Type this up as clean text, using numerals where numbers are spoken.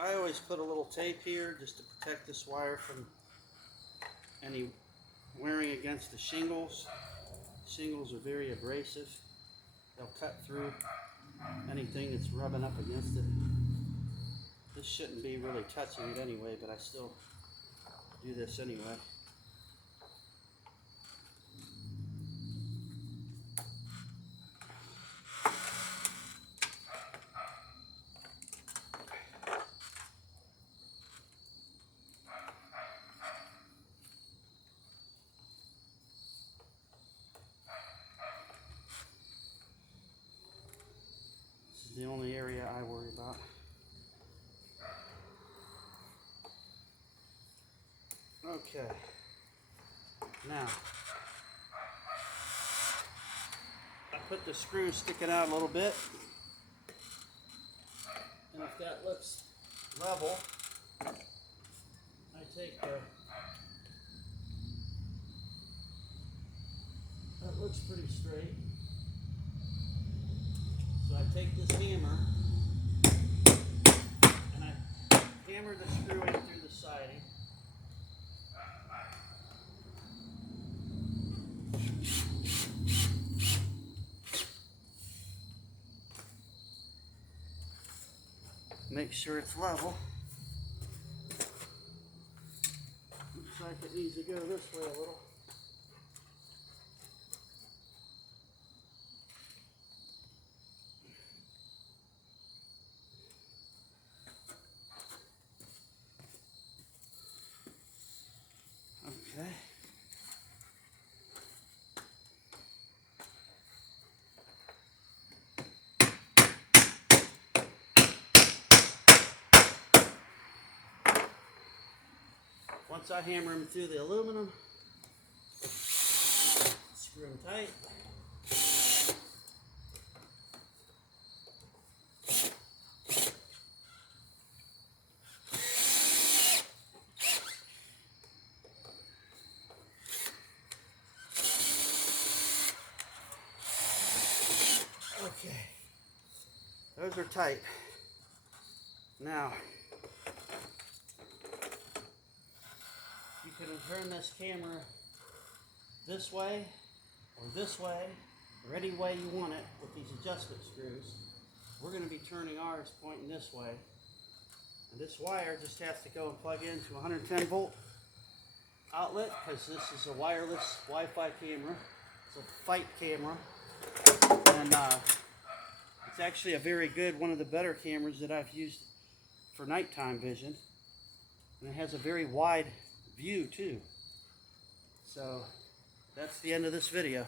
I always put a little tape here just to protect this wire from any wearing against the shingles. Shingles are very abrasive. They'll cut through anything that's rubbing up against it. This shouldn't be really touching it anyway, but I still do this anyway. This is the only area I worry about. Okay, now I put the screw sticking out a little bit, and if that looks level, I take that looks pretty straight, so I take this hammer and I hammer the screw in through the siding. Make sure it's level. Looks like it needs to go this way a little. Okay. Once I hammer them through the aluminum, screw them tight. Okay, those are tight. Now, you can turn this camera this way or this way or any way you want it with these adjustment screws. We're going to be turning ours pointing this way. And this wire just has to go and plug into a 110 volt outlet because this is a wireless Wi-Fi camera. It's a fight camera. And it's actually a very good, one of the better cameras that I've used for nighttime vision. And it has a very wide view too. So that's the end of this video.